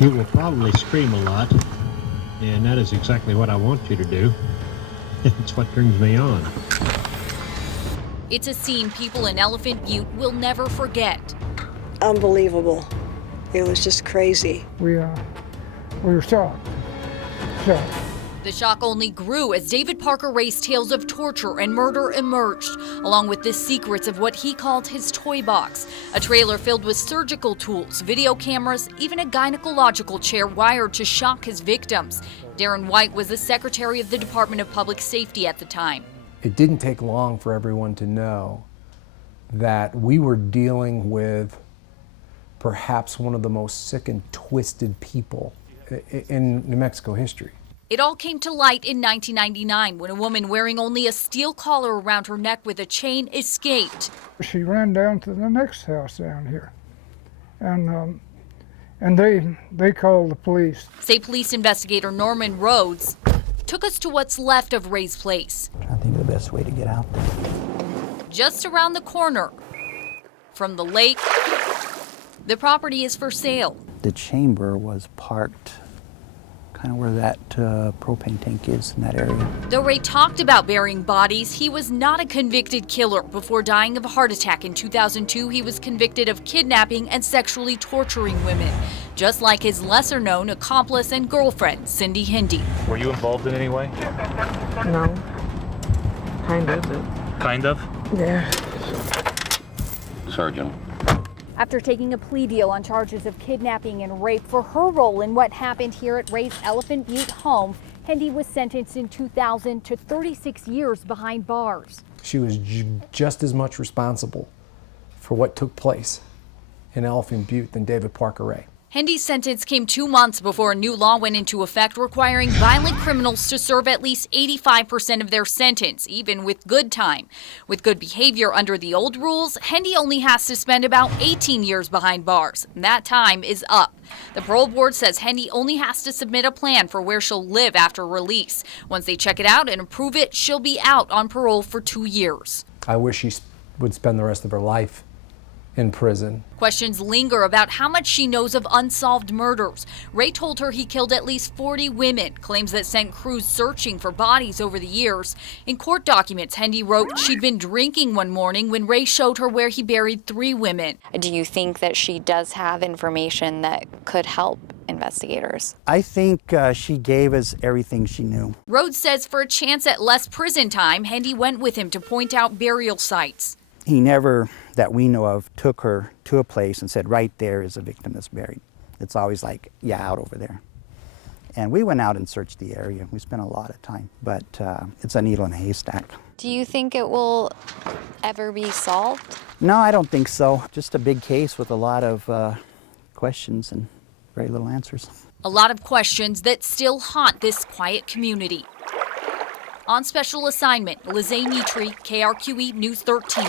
You will probably scream a lot, and that is exactly what I want you to do. It's what turns me on. It's a scene people in Elephant Butte will never forget. Unbelievable. It was just crazy. We were shocked. The shock only grew as David Parker Ray's tales of torture and murder emerged, along with the secrets of what he called his toy box, a trailer filled with surgical tools, video cameras, even a gynecological chair wired to shock his victims. Darren White was the secretary of the Department of Public Safety at the time. It didn't take long for everyone to know that we were dealing with perhaps one of the most sick and twisted people in New Mexico history. It all came to light in 1999 when a woman wearing only a steel collar around her neck with a chain escaped. She ran down to the next house down here, and they called the police. State Police investigator Norman Rhodes took us to what's left of Ray's place. I think the best way to get out there. Just around the corner from the lake, the property is for sale. The chamber was parked kind of where that propane tank is in that area. Though Ray talked about burying bodies, he was not a convicted killer. Before dying of a heart attack in 2002, he was convicted of kidnapping and sexually torturing women, just like his lesser-known accomplice and girlfriend, Cindy Hendy. Were you involved in any way? No. Kind of. Kind of? Yeah. Sergeant. After taking a plea deal on charges of kidnapping and rape for her role in what happened here at Ray's Elephant Butte home, Hendy was sentenced in 2000 to 36 years behind bars. She was just as much responsible for what took place in Elephant Butte than David Parker Ray. Hendy's sentence came 2 months before a new law went into effect requiring violent criminals to serve at least 85% of their sentence, even with good time. With good behavior under the old rules, Hendy only has to spend about 18 years behind bars. That time is up. The parole board says Hendy only has to submit a plan for where she'll live after release. Once they check it out and approve it, she'll be out on parole for 2 years. I wish she would spend the rest of her life in prison. Questions linger about how much she knows of unsolved murders. Ray told her he killed at least 40 women, claims that sent crews searching for bodies over the years. In court documents, Hendy wrote she'd been drinking one morning when Ray showed her where he buried 3 women. Do you think that she does have information that could help investigators? I think she gave us everything she knew. Rhodes says for a chance at less prison time, Hendy went with him to point out burial sites. He never, that we know of, took her to a place and said, right there is a victim that's buried. It's always like, yeah, out over there. And we went out and searched the area. We spent a lot of time, but it's a needle in a haystack. Do you think it will ever be solved? No, I don't think so. Just a big case with a lot of questions and very little answers. A lot of questions that still haunt this quiet community. On special assignment, Lizzie Mitri, KRQE News 13.